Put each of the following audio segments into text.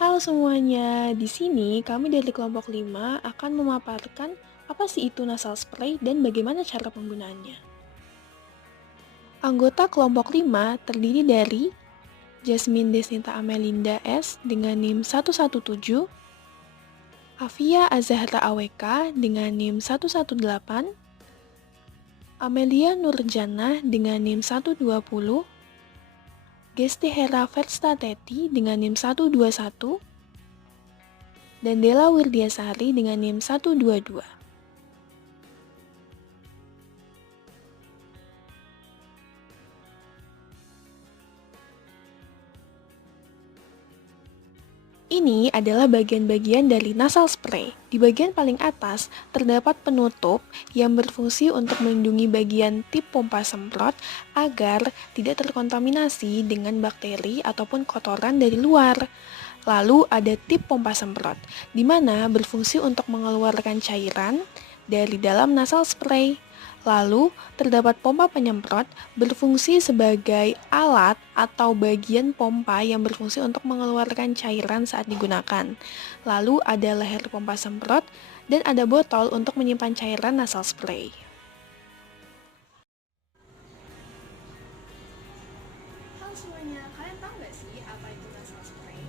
Halo semuanya, di sini kami dari kelompok 5 akan memaparkan apa sih itu nasal spray dan bagaimana cara penggunaannya. Anggota kelompok 5 terdiri dari Jasmine Desnita Amelinda S dengan NIM 117, Afia Azahra AWK dengan NIM 118, Amelia Nurjana dengan NIM 120, Gesti Hera Verstateti dengan NIM 121, dan Dela Wirdiasari dengan NIM 122. Ini adalah bagian-bagian dari nasal spray. Di bagian paling atas, terdapat penutup yang berfungsi untuk melindungi bagian tip pompa semprot agar tidak terkontaminasi dengan bakteri ataupun kotoran dari luar. Lalu ada tip pompa semprot, di mana berfungsi untuk mengeluarkan cairan dari dalam nasal spray. Lalu, terdapat pompa penyemprot berfungsi sebagai alat atau bagian pompa yang berfungsi untuk mengeluarkan cairan saat digunakan. Lalu ada leher pompa semprot dan ada botol untuk menyimpan cairan nasal spray. Halo semuanya, kalian tahu nggak sih apa itu nasal spray?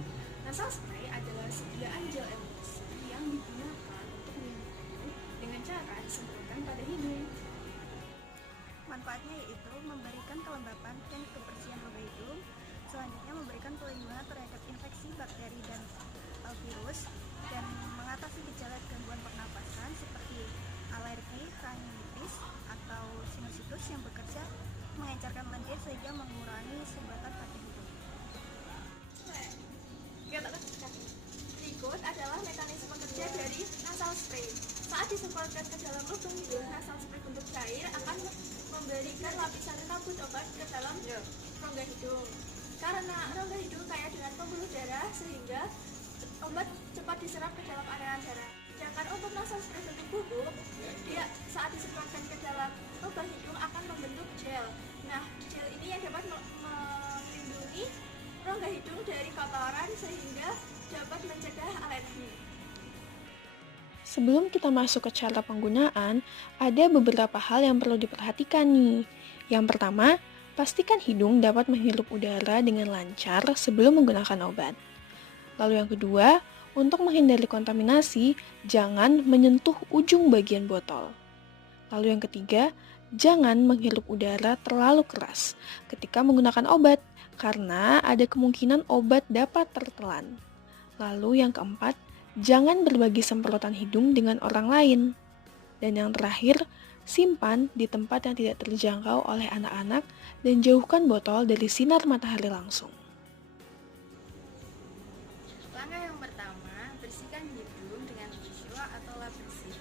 Nasal spray adalah sediaan gel emulsi yang digunakan untuk melindungi hidung dengan cara disemprotkan pada hidung. Manfaatnya yaitu memberikan kelembapan dan kebersihan rongga hidung, selanjutnya memberikan perlindungan terhadap infeksi bakteri dan virus, dan mengatasi gejala gangguan pernapasan seperti alergi, rhinitis, atau sinusitis yang bekerja mengencarkan lendir sehingga mengurangi sumbatan pada hidung. Berikut adalah mekanisme kerja dari nasal spray. Saat disemprotkan ke dalam lubang hidung, nasal spray bentuk cair akan memberikan lapisan kabut obat ke dalam rongga hidung. Karena rongga hidung kaya dengan pembuluh darah sehingga obat cepat diserap ke dalam area darah. Sedangkan untuk nasal spray bentuk bubuk, dia saat disemprotkan ke dalam lubang hidung akan membentuk gel. Nah, gel ini yang dapat melindungi rongga hidung dari kotoran sehingga dapat mencegah alergi. Sebelum kita masuk ke cara penggunaan, ada beberapa hal yang perlu diperhatikan nih. Yang pertama, pastikan hidung dapat menghirup udara dengan lancar sebelum menggunakan obat. Lalu yang kedua, untuk menghindari kontaminasi, jangan menyentuh ujung bagian botol. Lalu yang ketiga, jangan menghirup udara terlalu keras ketika menggunakan obat, karena ada kemungkinan obat dapat tertelan. Lalu yang keempat, jangan berbagi semprotan hidung dengan orang lain. Dan yang terakhir, simpan di tempat yang tidak terjangkau oleh anak-anak dan jauhkan botol dari sinar matahari langsung. Langkah yang pertama, bersihkan hidung dengan tisu atau lap bersih.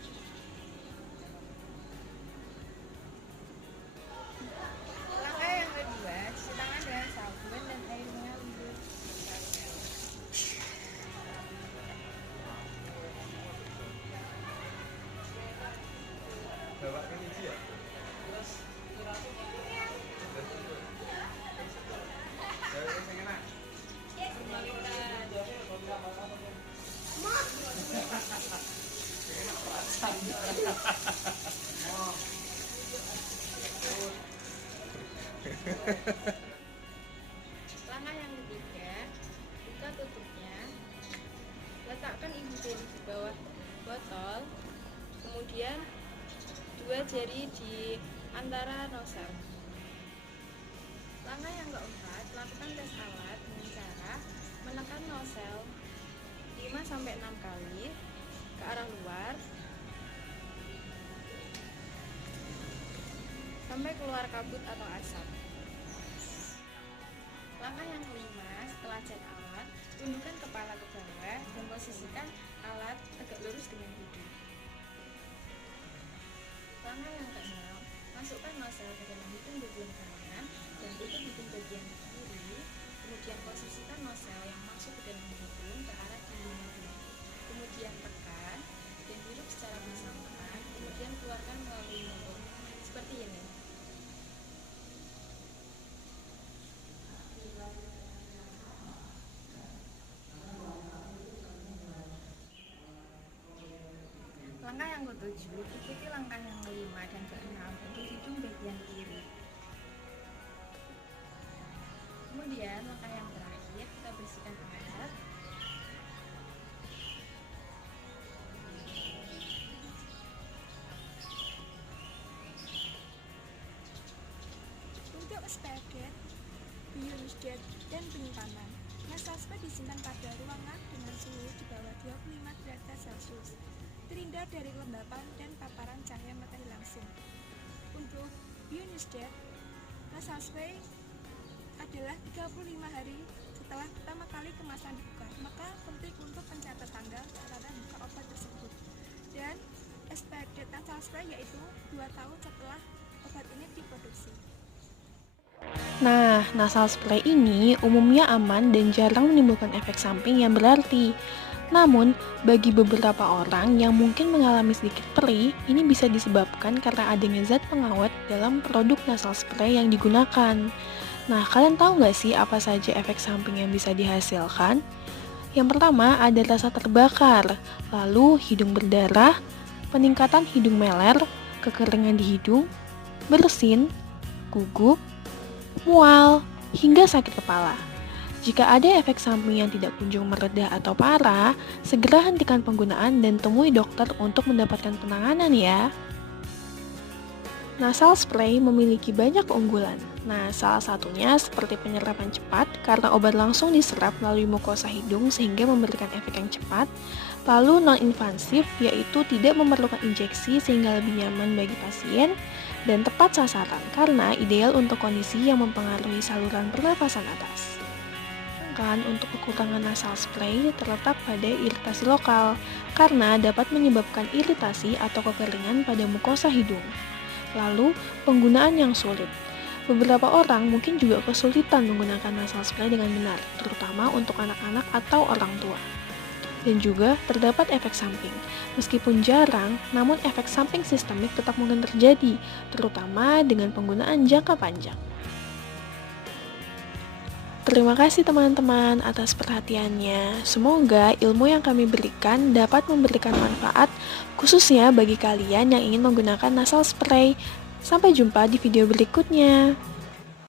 Langkah yang kedua, cuci tangan dengan sabun dan air mengalir. Langkah yang ketiga, buka tutupnya. Letakkan ibu jari di bawah botol, kemudian dua jari di antara nozzle. Langkah yang keempat, lakukan tes alat dengan cara menekan nozzle 5-6 kali ke arah luar sampai keluar kabut atau asap. Langkah yang kelima, setelah cek alat, tundukkan kepala ke bawah dan posisikan alat tegak lurus dengan hidung. Langkah yang keenam, masukkan nozzle ke dalam hidung bagian kanan dan tutup hidung bagian kiri. Kemudian posisikan nozzle yang masuk ke dalam hidung ke arah dinding hidung. Kemudian tekan dan hirup secara bersamaan. Kemudian keluarkan melalui mulut seperti ini. Langkah yang ke-7, ikuti langkah yang ke-5 dan ke-6 untuk hidung bagian kiri. Kemudian langkah yang terakhir, kita bersihkan alat. Untuk SPFD, biunisdet, dan penyimpanan, nasal spray disimpan pada ruangan dengan suhu di bawah 25 derajat Celcius, terhindar dari kelembapan dan paparan cahaya matahari langsung. Untuk biunisdet, nasal spray adalah 35 hari setelah pertama kali kemasan dibuka, maka penting untuk mencatat tanggal cara buka obat tersebut. Dan expired date nasal spray yaitu 2 tahun setelah obat ini diproduksi. Nah, nasal spray ini umumnya aman dan jarang menimbulkan efek samping yang berarti. Namun, bagi beberapa orang yang mungkin mengalami sedikit perih, ini bisa disebabkan karena adanya zat pengawet dalam produk nasal spray yang digunakan. Nah, kalian tahu nggak sih apa saja efek samping yang bisa dihasilkan? Yang pertama ada rasa terbakar, lalu hidung berdarah, peningkatan hidung meler, kekeringan di hidung, bersin, gugup, mual, hingga sakit kepala. Jika ada efek samping yang tidak kunjung mereda atau parah, segera hentikan penggunaan dan temui dokter untuk mendapatkan penanganan ya. Nasal spray memiliki banyak keunggulan. Nah, salah satunya seperti penyerapan cepat karena obat langsung diserap melalui mukosa hidung sehingga memberikan efek yang cepat. Lalu non-invasif yaitu tidak memerlukan injeksi sehingga lebih nyaman bagi pasien dan tepat sasaran karena ideal untuk kondisi yang mempengaruhi saluran pernapasan atas. Kan untuk kekurangan nasal spray terletak pada iritasi lokal karena dapat menyebabkan iritasi atau kekeringan pada mukosa hidung. Lalu, penggunaan yang sulit. Beberapa orang mungkin juga kesulitan menggunakan nasal spray dengan benar, terutama untuk anak-anak atau orang tua. Dan juga terdapat efek samping. Meskipun jarang, namun efek samping sistemik tetap mungkin terjadi, terutama dengan penggunaan jangka panjang. Terima kasih teman-teman atas perhatiannya. Semoga ilmu yang kami berikan dapat memberikan manfaat khususnya bagi kalian yang ingin menggunakan nasal spray. Sampai jumpa di video berikutnya.